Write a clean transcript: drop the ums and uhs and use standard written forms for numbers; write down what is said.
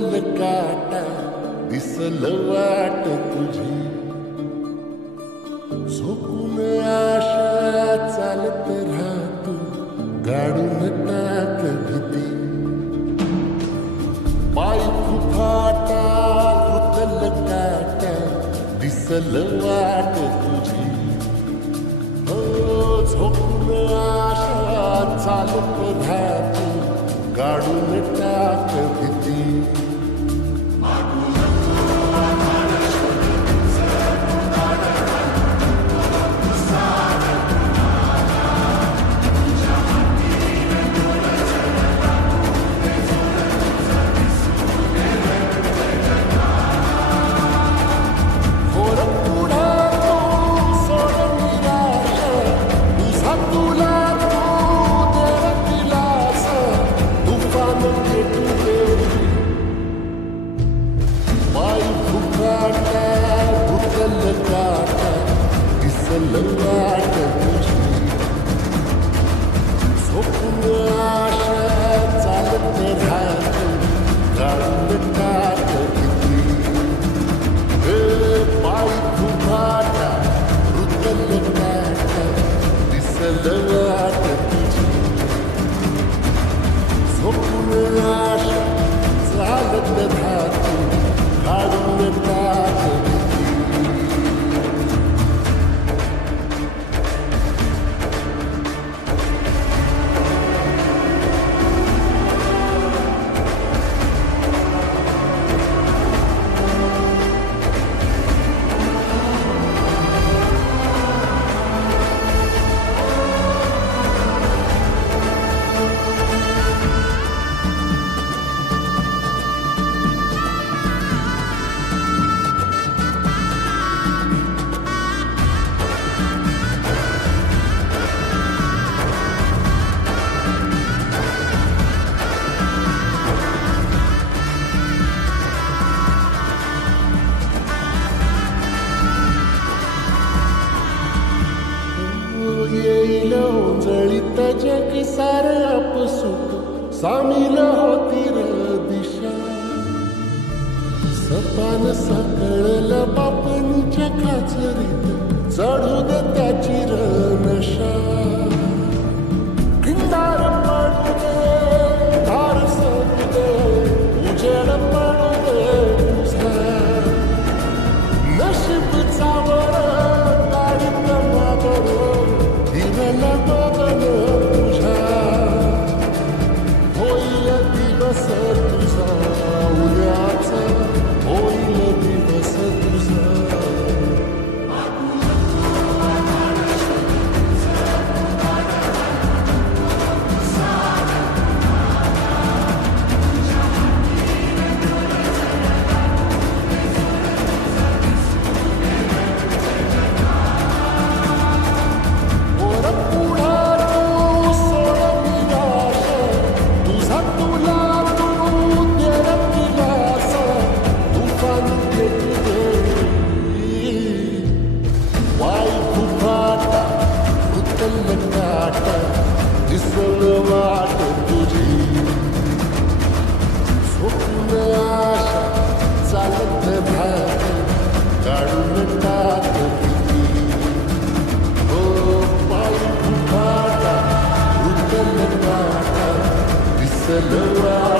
रुतल काटा दिसल वाट तुझी झोपून आशा चालत राहतो गाडून टाक भीती पाय फुफाटा रुतल काटा दिसल वाट तुझी झोपून आशा चालत राहतो गाडून टाक भीती वाट तुझी झोपून आशा चालत राहतो गाडून टाक भीती पाय फुफाटा रुतल काटा दिसल वाट तुझी झोपून आशा चालत राहतो गाडून टाक भीती येईल जळीत जग सार आपसुक सामील होतील दिशा सपान सकळल बापणीच्या खाचरीत चढू दे त्याची नशा खिंडार पडू दे धार सरू दे उजेड पडू दे तुझा नशीब चावर गाडीत मागड दिवला बघन तुझा होईल दिवस तुझा उद्याचा होईल दिवस तुझा दिसल वाट तुझी झोपून आशा चालत राहतो गाडून टाक भीती पाय फुफाटा रुतल काटा दिसल वाट